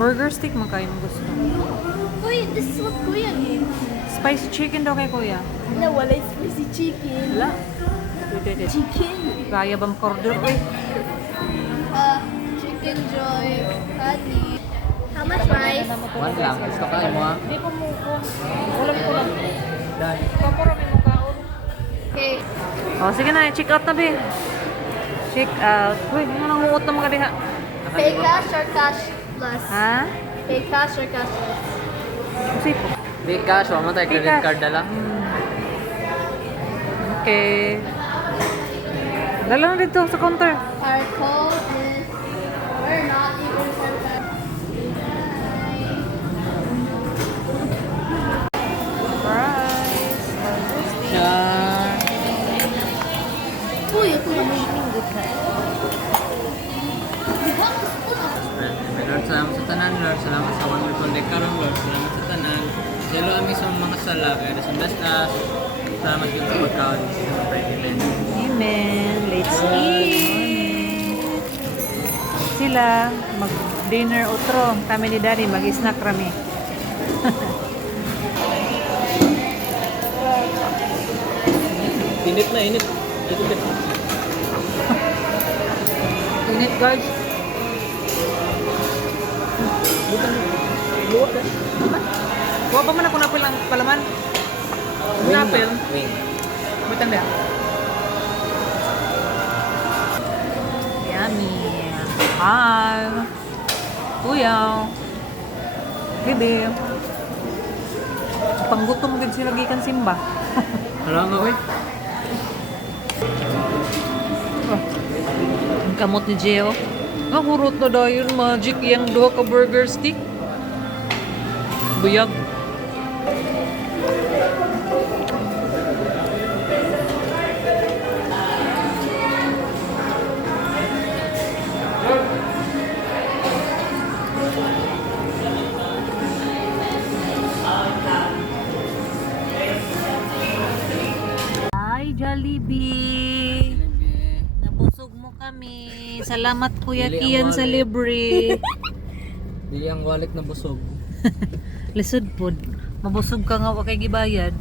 Burger stick man kayo mo gusto. Kuya, this is what Kuya gave. Spicy chicken daw kay kuya. No, wala spicy chicken. Wala. Pwede. Chicken. Kaya bang order? Uy. Chicken joy, honey. How much rice? One lang. Gusto ka mo ah. Hindi ko mo ko. Wala ko lang. Kapura may mukhaon. Okay. Oh, sige na. Check out na, be. Check out. Uy, ano nang uot na mga diha? Pay cash or cash plus? Ha? Pay cash or cash plus? Kasi po. Di cash, wala mo tayo Di credit cash. card dala. Okay. Dala na dito sa counter. Our code is, we're not even certified. Rice. Char. Uy, ito na may Lord, salamat sa tanan, Lord. Salamat sa wonderful day karon, Lord. Salamat sa tanan. Silo ami sa mga sala. Kaya sa best us. Salamat yung sa pagkaon. Amen. Amen. Let's eat. Sila mag-dinner utro. Kami ni Daddy mag-snack rami. Init na, init. Init guys. Luwag ka. Huwag pa man ako napil ang palaman. Napil. Wing. Butang dia. Yummy. Hi. Kuya. Bibi. Panggutom din sila gikan simba. Wala nga, uy. Ang kamot ni Gio. Ah, hurot na dayon magic yang duha ka burger stick. Buyag. Hi, Jollibee. Nabusog mo kami. Salamat Kuya Dili ang Kian sa wallet. libre. Dili ang wallet na busog. Lisod po. Mabusog ka nga wa kay gibayad.